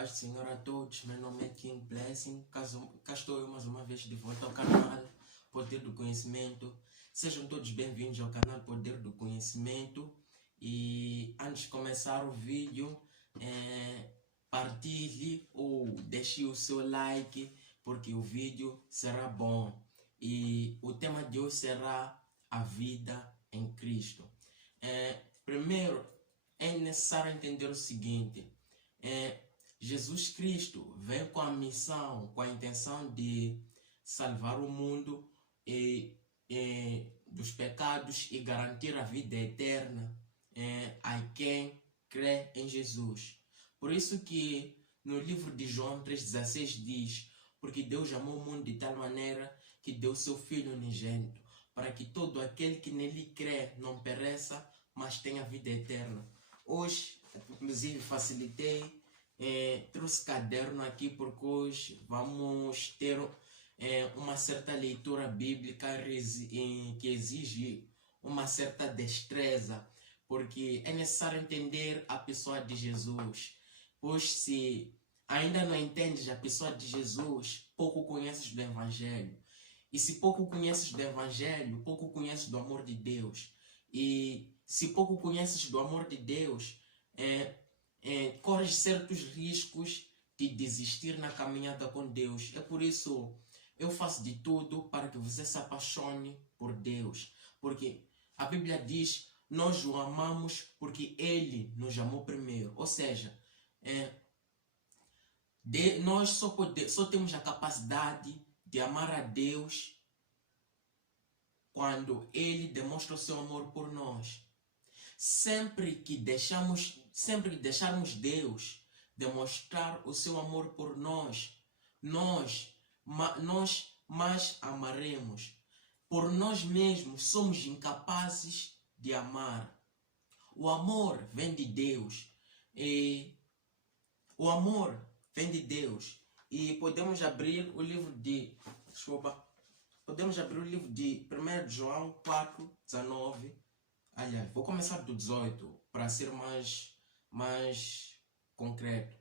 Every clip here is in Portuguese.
Paz do Senhor a todos, meu nome é King Blessing, cá estou eu mais uma vez de volta ao canal Poder do Conhecimento. Sejam todos bem-vindos ao canal Poder do Conhecimento. E antes de começar o vídeo, partilhe ou deixe o seu like, porque o vídeo será bom. E o tema de hoje será a vida em Cristo. Primeiro, é necessário entender o seguinte: Jesus Cristo veio com a missão, com a intenção de salvar o mundo dos pecados e garantir a vida eterna a quem crê em Jesus. Por isso que no livro de João 3,16 diz: porque Deus amou o mundo de tal maneira que deu seu Filho unigênito, para que todo aquele que nele crê não pereça, mas tenha vida eterna. Hoje, inclusive, facilitei, trouxe caderno aqui porque hoje vamos ter uma certa leitura bíblica que exige uma certa destreza, porque é necessário entender a pessoa de Jesus. Pois se ainda não entendes a pessoa de Jesus, pouco conheces do Evangelho. E se pouco conheces do Evangelho, pouco conheces do amor de Deus. E se pouco conheces do amor de Deus, corres certos riscos de desistir na caminhada com Deus. É por isso eu faço de tudo para que você se apaixone por Deus. Porque a Bíblia diz: nós o amamos porque Ele nos amou primeiro. Ou seja, nós só temos a capacidade de amar a Deus quando Ele demonstra o seu amor por nós. Sempre que deixarmos Deus demonstrar o seu amor por nós, nós mais amaremos. Por nós mesmos somos incapazes de amar. O amor vem de Deus. O amor vem de Deus. E podemos abrir o livro de... Podemos abrir o livro de 1 João 4,19. Aliás, vou começar do 18 para ser mais concreto.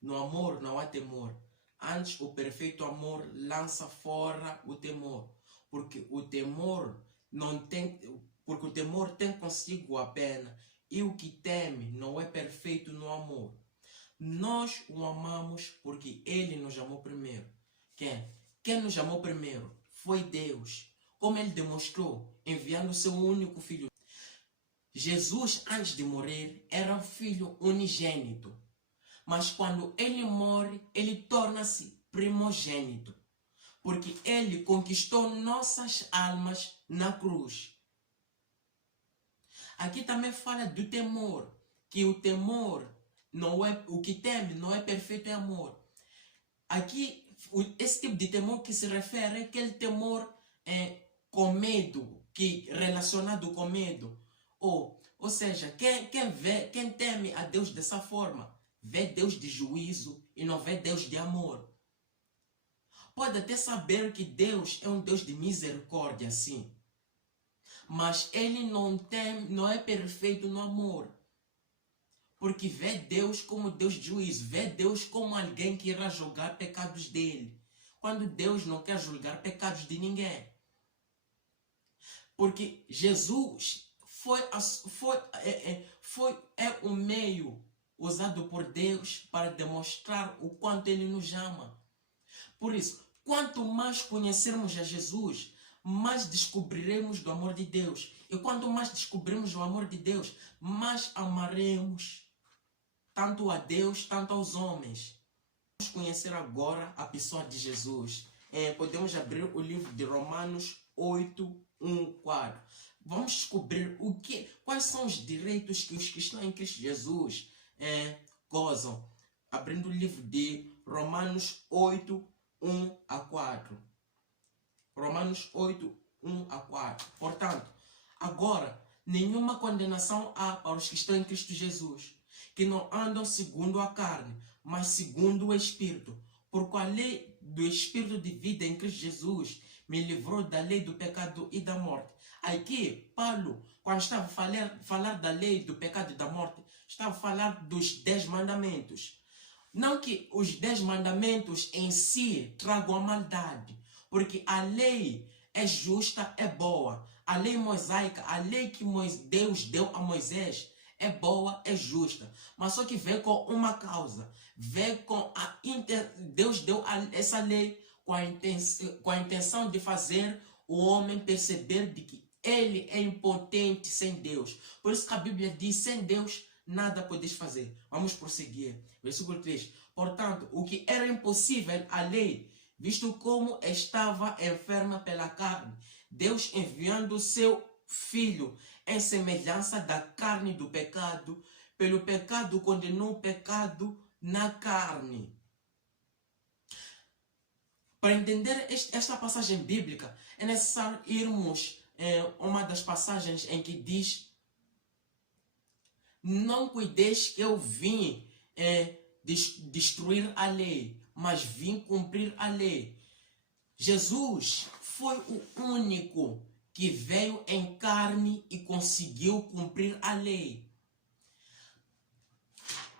No amor não há temor. Antes, o perfeito amor lança fora o temor. Porque o temor tem consigo a pena. E o que teme não é perfeito no amor. Nós o amamos porque Ele nos amou primeiro. Quem nos amou primeiro foi Deus. Como Ele demonstrou, enviando o seu único Filho. Jesus, antes de morrer, era o Filho unigênito. Mas quando Ele morre, Ele torna-se primogênito. Porque Ele conquistou nossas almas na cruz. Aqui também fala do temor. Que o temor não é... O que teme não é perfeito em amor. Aqui, esse tipo de temor que se refere é aquele temor com medo, relacionado com medo. Ou seja, quem teme a Deus dessa forma, vê Deus de juízo e não vê Deus de amor. Pode até saber que Deus é um Deus de misericórdia, sim. Mas Ele não é perfeito no amor. Porque vê Deus como Deus de juízo, vê Deus como alguém que irá julgar pecados dele. Quando Deus não quer julgar pecados de ninguém. Porque Jesus é um meio usado por Deus para demonstrar o quanto Ele nos ama. Por isso, quanto mais conhecermos a Jesus, mais descobriremos do amor de Deus. E quanto mais descobrirmos o amor de Deus, mais amaremos tanto a Deus, tanto aos homens. Vamos conhecer agora a pessoa de Jesus. Podemos abrir o livro de Romanos 8:1-4. Vamos descobrir quais são os direitos que os que estão em Cristo Jesus gozam. Abrindo o livro de Romanos 8:1-4. Romanos 8:1-4. Portanto, agora, nenhuma condenação há para os que estão em Cristo Jesus, que não andam segundo a carne, mas segundo o Espírito. Porque a lei do Espírito de vida em Cristo Jesus me livrou da lei do pecado e da morte. Aqui, Paulo, quando estava a falar da lei do pecado e da morte, estava a falar dos 10 mandamentos. Não que os 10 mandamentos em si tragam a maldade, porque a lei é justa, é boa. A lei mosaica, a lei que Deus deu a Moisés, é boa, é justa. Mas só que vem com uma causa. Vem com Deus deu essa lei com a intenção de fazer o homem perceber de que ele é impotente sem Deus. Por isso que a Bíblia diz, sem Deus nada podes fazer. Vamos prosseguir. Versículo 3. Portanto, o que era impossível à lei, visto como estava enferma pela carne, Deus enviando o seu Filho em semelhança da carne do pecado, pelo pecado condenou o pecado na carne. Para entender esta passagem bíblica, é necessário irmos uma das passagens em que diz: não cuideis que eu vim destruir a lei, mas vim cumprir a lei. Jesus foi o único que veio em carne e conseguiu cumprir a lei.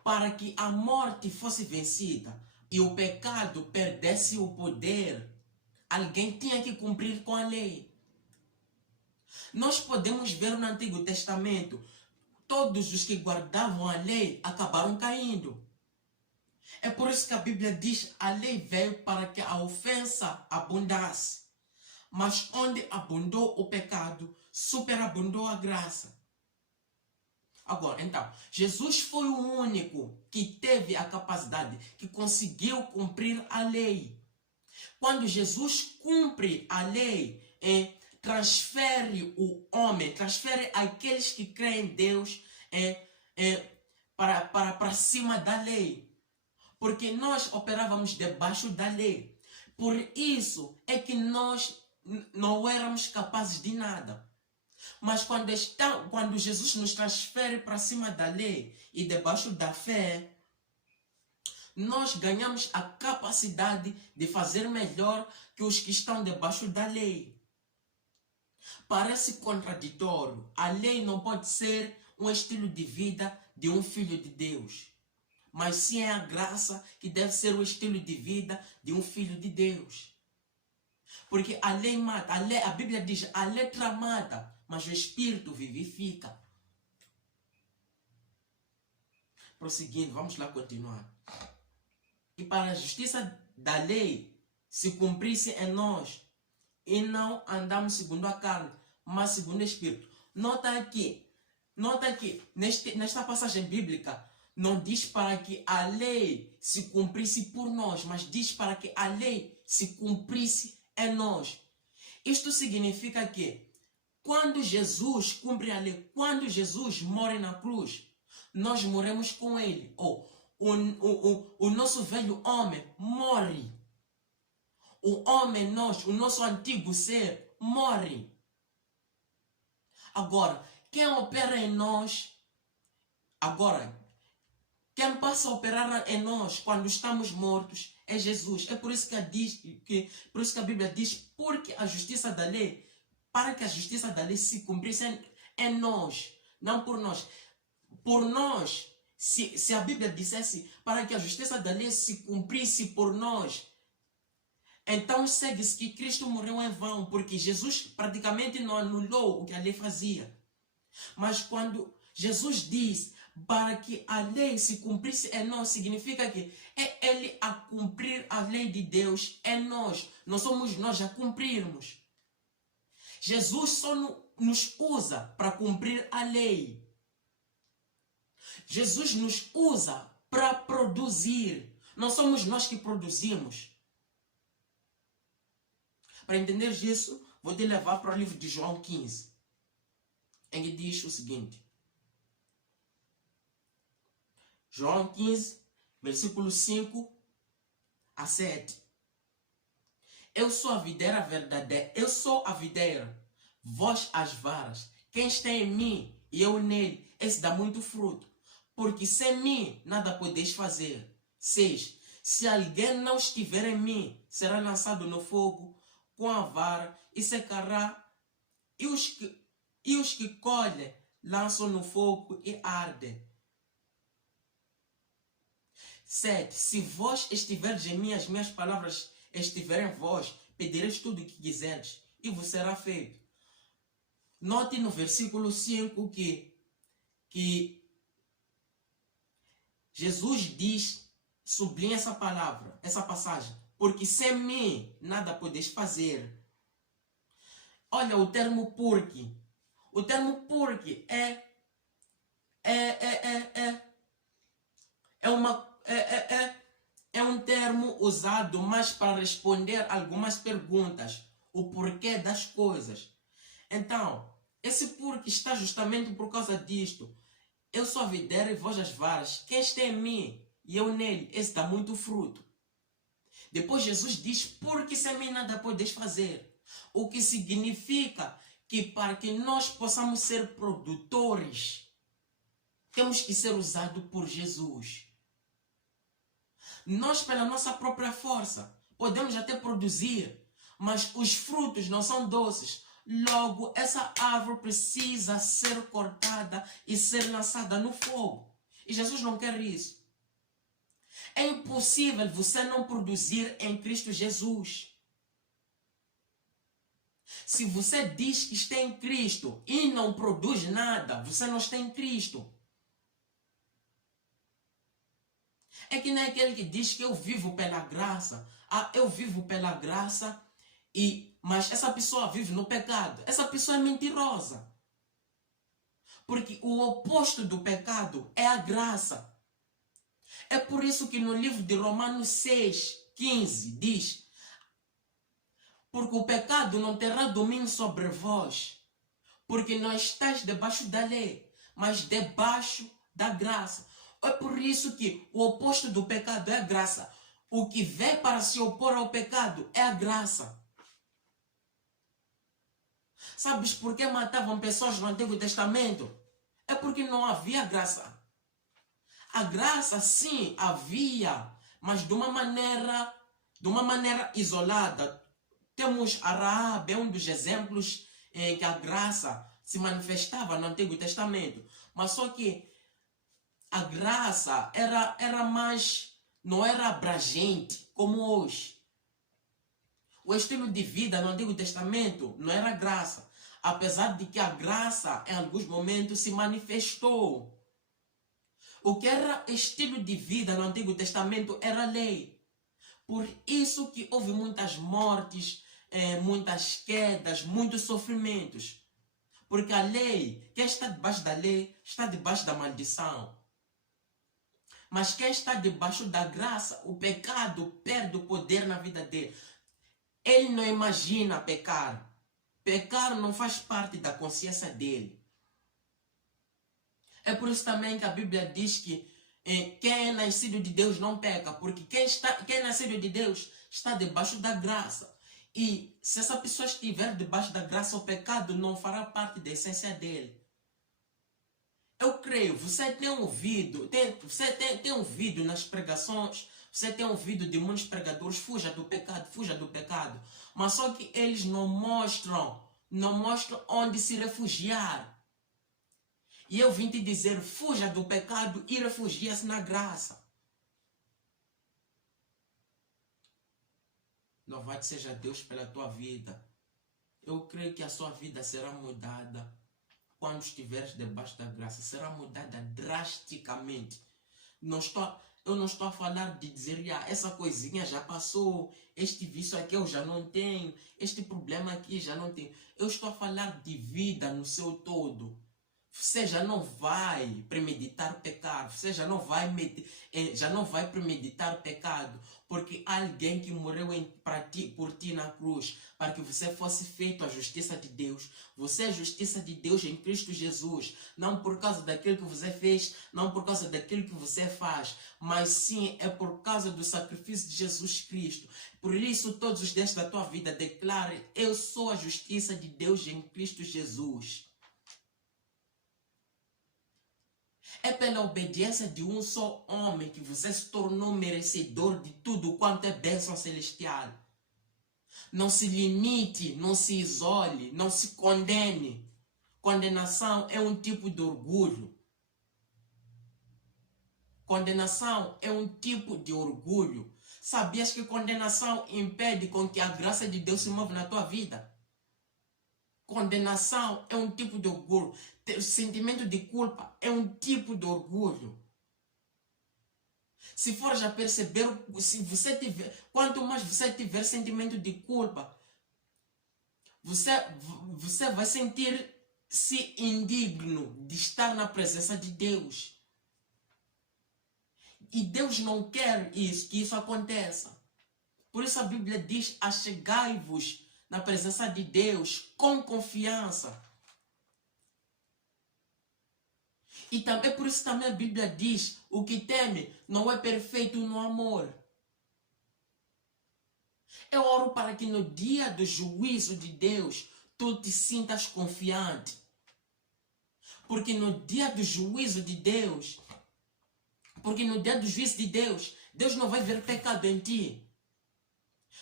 Para que a morte fosse vencida e o pecado perdesse o poder, alguém tinha que cumprir com a lei. Nós podemos ver no Antigo Testamento, todos os que guardavam a lei acabaram caindo. É por isso que a Bíblia diz: a lei veio para que a ofensa abundasse. Mas onde abundou o pecado, superabundou a graça. Agora, então, Jesus foi o único que teve a capacidade, que conseguiu cumprir a lei. Quando Jesus cumpre a lei, transfere o homem, transfere aqueles que creem em Deus para cima da lei. Porque nós operávamos debaixo da lei. Por isso é que nós não éramos capazes de nada. Mas quando Jesus nos transfere para cima da lei e debaixo da fé, nós ganhamos a capacidade de fazer melhor que os que estão debaixo da lei. Parece contraditório. A lei não pode ser um estilo de vida de um filho de Deus. Mas sim é a graça que deve ser o estilo de vida de um filho de Deus. Porque a lei mata, a Bíblia diz, a letra mata, mas o Espírito vivifica. Prosseguindo, vamos lá continuar. E para a justiça da lei se cumprisse em nós, e não andamos segundo a carne, mas segundo o Espírito. Nota que nesta passagem bíblica, não diz para que a lei se cumprisse por nós, mas diz para que a lei se cumprisse em nós. Isto significa que quando Jesus cumpre a lei, quando Jesus morre na cruz, nós morremos com ele. O nosso velho homem morre. O nosso antigo ser morre. Agora, quem opera em nós, quem passa a operar em nós quando estamos mortos é Jesus. É por isso que a Bíblia diz, porque a justiça da lei, para que a justiça da lei se cumprisse em nós, não por nós. Por nós, se a Bíblia dissesse para que a justiça da lei se cumprisse por nós, então segue-se que Cristo morreu em vão, porque Jesus praticamente não anulou o que a lei fazia. Mas quando Jesus diz para que a lei se cumprisse em nós, significa que é Ele a cumprir a lei de Deus em nós. Não somos nós a cumprirmos. Jesus só nos usa para cumprir a lei. Jesus nos usa para produzir. Não somos nós que produzimos. Para entender isso, vou te levar para o livro de João 15, em que diz o seguinte. João 15, versículo 5 a 7. Eu sou a videira verdadeira, eu sou a videira, vós as varas. Quem está em mim e eu nele, esse dá muito fruto. Porque sem mim nada podeis fazer. 6. Se alguém não estiver em mim, será lançado no fogo com a vara e secará. E os que colhem lançam no fogo e ardem. 7. Se vós estiverdes em mim, as minhas palavras estiverem em vós, pedireis tudo o que quiserdes e vos será feito. Note no versículo 5 que Jesus diz, sublinha essa palavra, essa passagem, porque sem mim nada podeis fazer. Olha o termo porque. O termo porque é um termo usado mais para responder algumas perguntas, o porquê das coisas. Então, esse porquê está justamente por causa disto. Eu sou a videira e vós as varas. Quem está em mim e eu nele, esse dá muito fruto. Depois Jesus diz, porque sem mim nada podeis fazer. O que significa que para que nós possamos ser produtores, temos que ser usados por Jesus. Nós, pela nossa própria força, podemos até produzir, mas os frutos não são doces. Logo, essa árvore precisa ser cortada e ser lançada no fogo. E Jesus não quer isso. É impossível você não produzir em Cristo Jesus. Se você diz que está em Cristo e não produz nada, você não está em Cristo. É que nem aquele que diz que eu vivo pela graça. Eu vivo pela graça, mas essa pessoa vive no pecado. Essa pessoa é mentirosa. Porque o oposto do pecado é a graça. É por isso que no livro de Romanos 6:15 diz: porque o pecado não terá domínio sobre vós, porque não estáis debaixo da lei, mas debaixo da graça. É por isso que o oposto do pecado é a graça. O que vem para se opor ao pecado é a graça. Sabes por que matavam pessoas no Antigo Testamento? É porque não havia graça. A graça sim havia, mas de uma maneira isolada. Temos a Raabe, é um dos exemplos em que a graça se manifestava no Antigo Testamento. Mas só que a graça era mais, não era abrangente como hoje. O estilo de vida no Antigo Testamento não era graça. Apesar de que a graça em alguns momentos se manifestou. O que era estilo de vida no Antigo Testamento era lei. Por isso que houve muitas mortes, muitas quedas, muitos sofrimentos. Porque a lei, quem está debaixo da lei, está debaixo da maldição. Mas quem está debaixo da graça, o pecado perde o poder na vida dele. Ele não imagina pecar. Pecar não faz parte da consciência dele. É por isso também que a Bíblia diz que quem é nascido de Deus não peca, porque quem é nascido de Deus está debaixo da graça. E se essa pessoa estiver debaixo da graça, o pecado não fará parte da essência dele. Eu creio, você tem ouvido, você tem ouvido nas pregações, você tem ouvido de muitos pregadores, fuja do pecado. Mas só que eles não mostram onde se refugiar. E eu vim te dizer, fuja do pecado e refugia-se na graça. Louvado seja Deus pela tua vida. Eu creio que a sua vida será mudada quando estiveres debaixo da graça. Será mudada drasticamente. Eu não estou a falar de dizer, essa coisinha já passou, este vício aqui eu já não tenho, este problema aqui já não tenho. Eu estou a falar de vida no seu todo. Você já não vai premeditar pecado, você já não vai premeditar pecado, porque alguém que morreu por ti na cruz, para que você fosse feito a justiça de Deus. Você é a justiça de Deus em Cristo Jesus, não por causa daquilo que você fez, não por causa daquilo que você faz, mas sim é por causa do sacrifício de Jesus Cristo. Por isso, todos os dias da tua vida declare: eu sou a justiça de Deus em Cristo Jesus. É pela obediência de um só homem que você se tornou merecedor de tudo quanto é bênção celestial. Não se limite, não se isole, não se condene. Condenação é um tipo de orgulho. Condenação é um tipo de orgulho. Sabias que condenação impede com que a graça de Deus se mova na tua vida? Condenação é um tipo de orgulho. Ter sentimento de culpa é um tipo de orgulho. Se fores a perceber, se você tiver, quanto mais você tiver sentimento de culpa, você vai sentir-se indigno de estar na presença de Deus. E Deus não quer isso, que isso aconteça. Por isso a Bíblia diz: achegai-vos na presença de Deus com confiança. E também por isso também a Bíblia diz: o que teme não é perfeito no amor. Eu oro para que no dia do juízo de Deus tu te sintas confiante. Porque no dia do juízo de Deus, Deus não vai ver pecado em ti.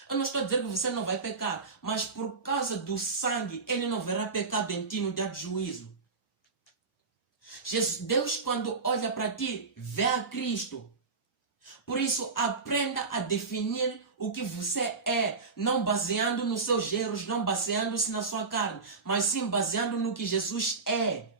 Eu não estou a dizer que você não vai pecar, mas por causa do sangue, Ele não verá pecado em ti no dia do juízo. Deus, quando olha para ti, vê a Cristo. Por isso, aprenda a definir o que você é, não baseando nos seus erros, não baseando-se na sua carne, mas sim baseando no que Jesus é.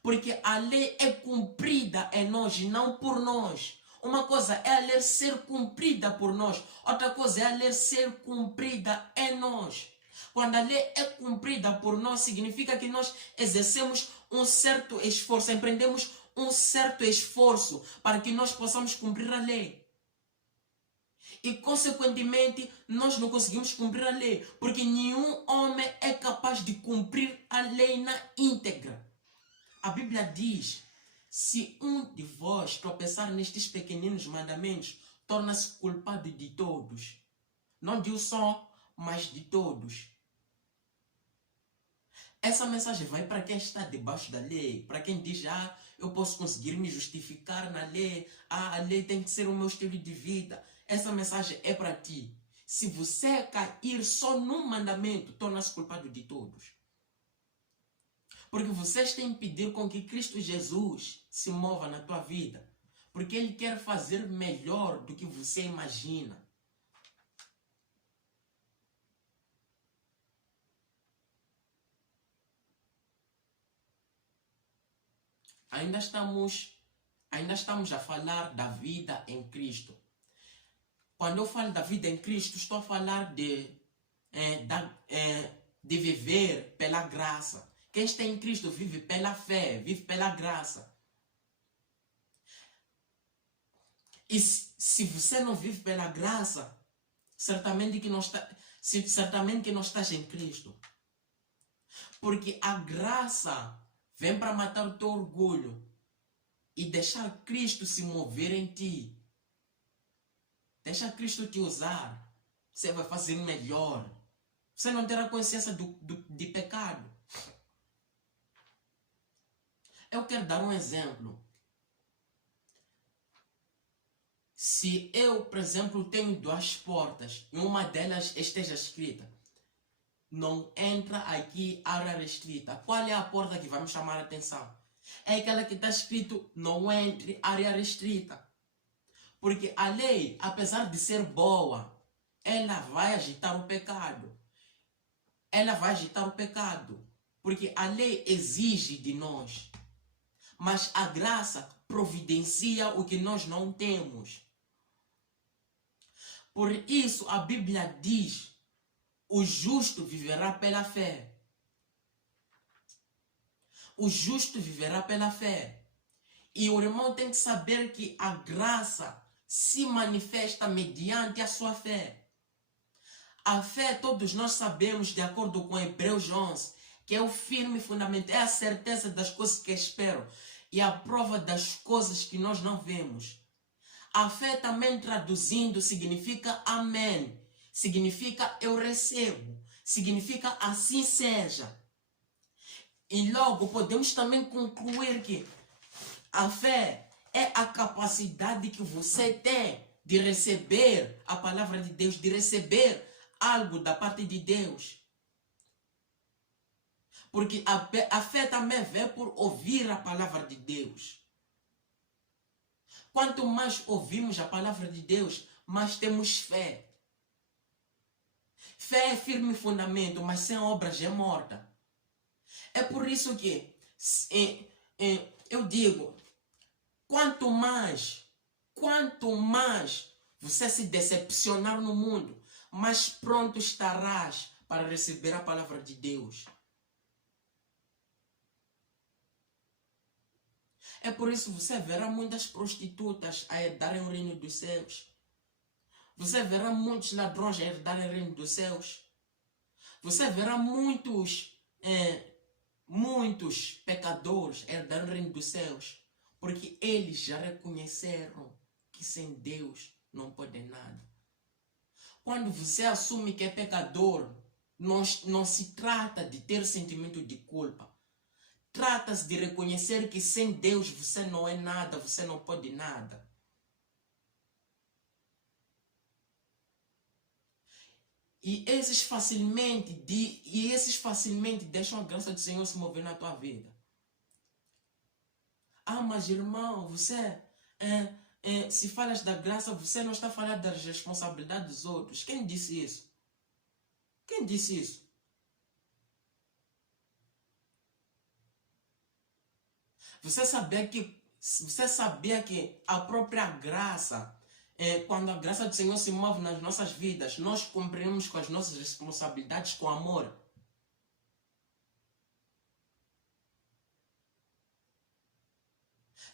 Porque a lei é cumprida em nós e não por nós. Uma coisa é a lei ser cumprida por nós, outra coisa é a lei ser cumprida em nós. Quando a lei é cumprida por nós, significa que nós exercemos um certo esforço, empreendemos um certo esforço para que nós possamos cumprir a lei. E, consequentemente, nós não conseguimos cumprir a lei, porque nenhum homem é capaz de cumprir a lei na íntegra. A Bíblia diz: se um de vós tropeçar nestes pequeninos mandamentos, torna-se culpado de todos. Não de um só, mas de todos. Essa mensagem vai para quem está debaixo da lei, para quem diz: eu posso conseguir me justificar na lei, a lei tem que ser o meu estilo de vida. Essa mensagem é para ti. Se você cair só num mandamento, torna-se culpado de todos. Porque você está a impedir com que Cristo Jesus se mova na tua vida. Porque Ele quer fazer melhor do que você imagina. Ainda estamos a falar da vida em Cristo. Quando eu falo da vida em Cristo, estou a falar de viver pela graça. Quem está em Cristo vive pela fé, vive pela graça. E se você não vive pela graça, certamente que não estás em Cristo. Porque a graça vem para matar o teu orgulho e deixar Cristo se mover em ti. Deixa Cristo te usar. Você vai fazer melhor. Você não terá consciência de pecado. Eu quero dar um exemplo. Se eu, por exemplo, tenho 2 portas e uma delas esteja escrita: não entra aqui, área restrita. Qual é a porta que vai me chamar a atenção? É aquela que está escrito: não entre, área restrita. Porque a lei, apesar de ser boa, ela vai agitar o pecado. Ela vai agitar o pecado. Porque a lei exige de nós. Mas a graça providencia o que nós não temos. Por isso a Bíblia diz: o justo viverá pela fé. O justo viverá pela fé. E o irmão tem que saber que a graça se manifesta mediante a sua fé. A fé, todos nós sabemos, de acordo com Hebreus 11, que é o firme fundamento, é a certeza das coisas que espero e a prova das coisas que nós não vemos. A fé também, traduzindo, significa amém, significa eu recebo, significa assim seja. E logo podemos também concluir que a fé é a capacidade que você tem de receber a palavra de Deus, de receber algo da parte de Deus. Porque a fé também vem por ouvir a palavra de Deus. Quanto mais ouvimos a palavra de Deus, mais temos fé. Fé é firme fundamento, mas sem obras é morta. É por isso que eu digo, quanto mais você se decepcionar no mundo, mais pronto estarás para receber a palavra de Deus. É por isso que você verá muitas prostitutas a herdarem o reino dos céus. Você verá muitos ladrões a herdarem o reino dos céus. Você verá muitos pecadores a herdarem o reino dos céus. Porque eles já reconheceram que sem Deus não podem nada. Quando você assume que é pecador, não se trata de ter sentimento de culpa. Trata-se de reconhecer que sem Deus você não é nada, você não pode nada. E esses facilmente deixam a graça do Senhor se mover na tua vida. Ah, mas irmão, você se falas da graça, você não está falando das responsabilidades dos outros. Quem disse isso? Quem disse isso? Você sabia que a própria graça, quando a graça do Senhor se move nas nossas vidas, nós cumprimos com as nossas responsabilidades com amor.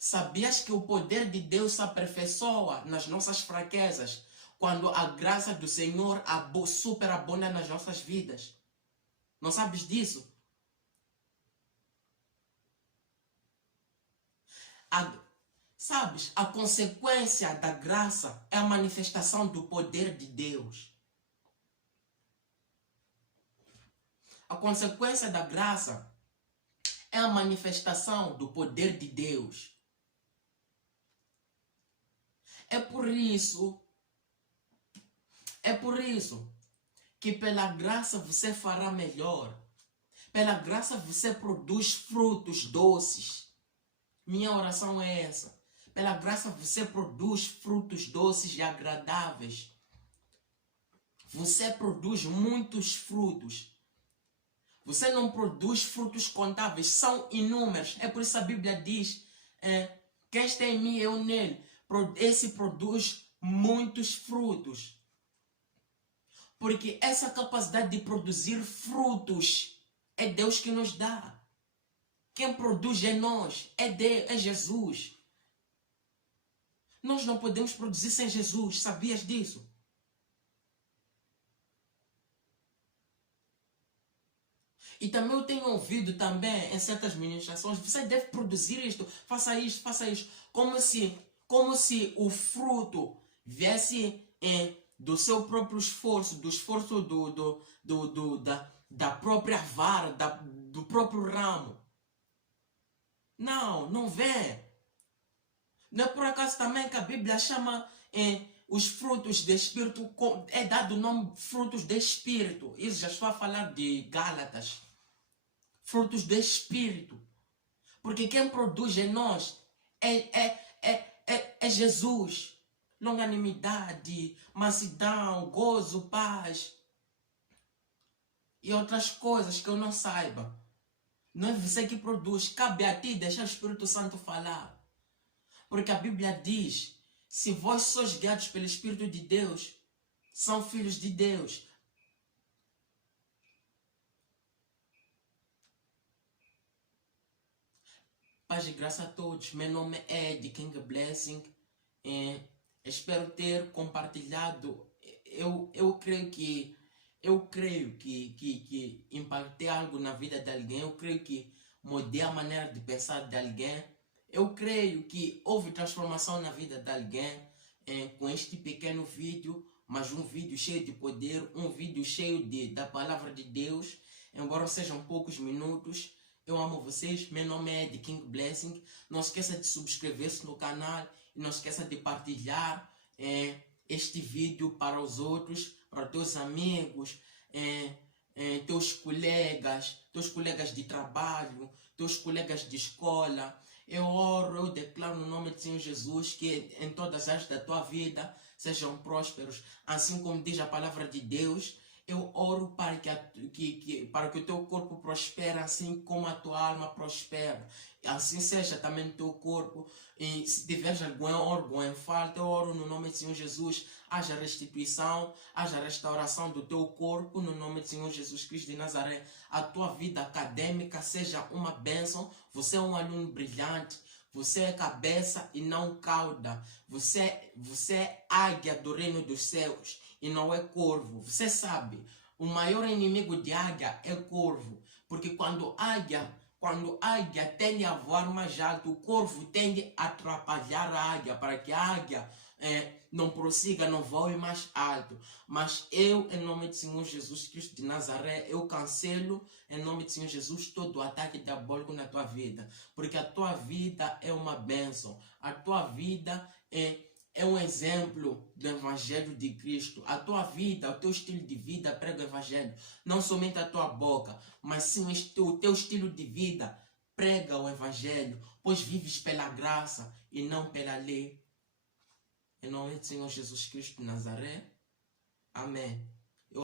Sabias que o poder de Deus se aperfeiçoa nas nossas fraquezas quando a graça do Senhor superabunda nas nossas vidas? Não sabes disso? Sabes, a consequência da graça é a manifestação do poder de Deus. A consequência da graça é a manifestação do poder de Deus. É por isso que pela graça você fará melhor. Pela graça você produz frutos doces. Minha oração é essa. Pela graça você produz frutos doces e agradáveis. Você produz muitos frutos. Você não produz frutos contáveis, são inúmeros. É por isso a Bíblia diz, quem está em mim, eu nele. Esse produz muitos frutos. Porque essa capacidade de produzir frutos é Deus que nos dá. Quem produz é nós, é Jesus. Nós não podemos produzir sem Jesus, sabias disso? E também eu tenho ouvido também em certas ministrações, você deve produzir isto, faça isto, faça isto. Como se o fruto viesse do seu próprio esforço, do esforço da própria vara, do próprio ramo. Não vem. Não é por acaso também que a Bíblia chama os frutos do Espírito, é dado o nome frutos do Espírito. Isso já estou a falar de Gálatas. Frutos do Espírito. Porque quem produz em nós é Jesus. Longanimidade, mansidão, gozo, paz e outras coisas que eu não saiba. Não é você que produz. Cabe a ti deixar o Espírito Santo falar. Porque a Bíblia diz, se vós sois guiados pelo Espírito de Deus, são filhos de Deus. Paz e graça a todos. Meu nome é Ed King Blessing. Espero ter compartilhado. Eu creio que impactei algo na vida de alguém. Eu creio que mudei a maneira de pensar de alguém. Eu creio que houve transformação na vida de alguém com este pequeno vídeo, mas um vídeo cheio de poder, um vídeo cheio da palavra de Deus, embora sejam poucos minutos. Eu amo vocês, meu nome é The King Blessing. Não esqueça de subscrever-se no canal e não esqueça de partilhar este vídeo para os outros, para teus amigos, teus colegas de trabalho, teus colegas de escola. Eu oro, eu declaro no nome do Senhor Jesus que em todas as áreas da tua vida sejam prósperos, assim como diz a palavra de Deus. Eu oro para para que o teu corpo prospere, assim como a tua alma prospera. Assim seja também o teu corpo. E se tiveres algum órgão em falta, eu oro no nome do Senhor Jesus. Haja restituição, haja restauração do teu corpo, no nome do Senhor Jesus Cristo de Nazaré. A tua vida acadêmica seja uma bênção. Você é um aluno brilhante. Você é cabeça e não cauda. Você é águia do reino dos céus e não é corvo. Você sabe, o maior inimigo de águia é corvo. Porque quando águia tende a voar mais alto, o corvo tende a atrapalhar a águia para que a águia não prossiga, não voe mais alto. Mas eu, em nome do Senhor Jesus Cristo de Nazaré, eu cancelo, em nome do Senhor Jesus, todo o ataque diabólico na tua vida. Porque a tua vida é uma bênção. A tua vida é um exemplo do Evangelho de Cristo. A tua vida, o teu estilo de vida prega o Evangelho. Não somente a tua boca, mas sim o teu estilo de vida prega o Evangelho. Pois vives pela graça e não pela lei. Em nome do Senhor Jesus Cristo de Nazaré. Amém.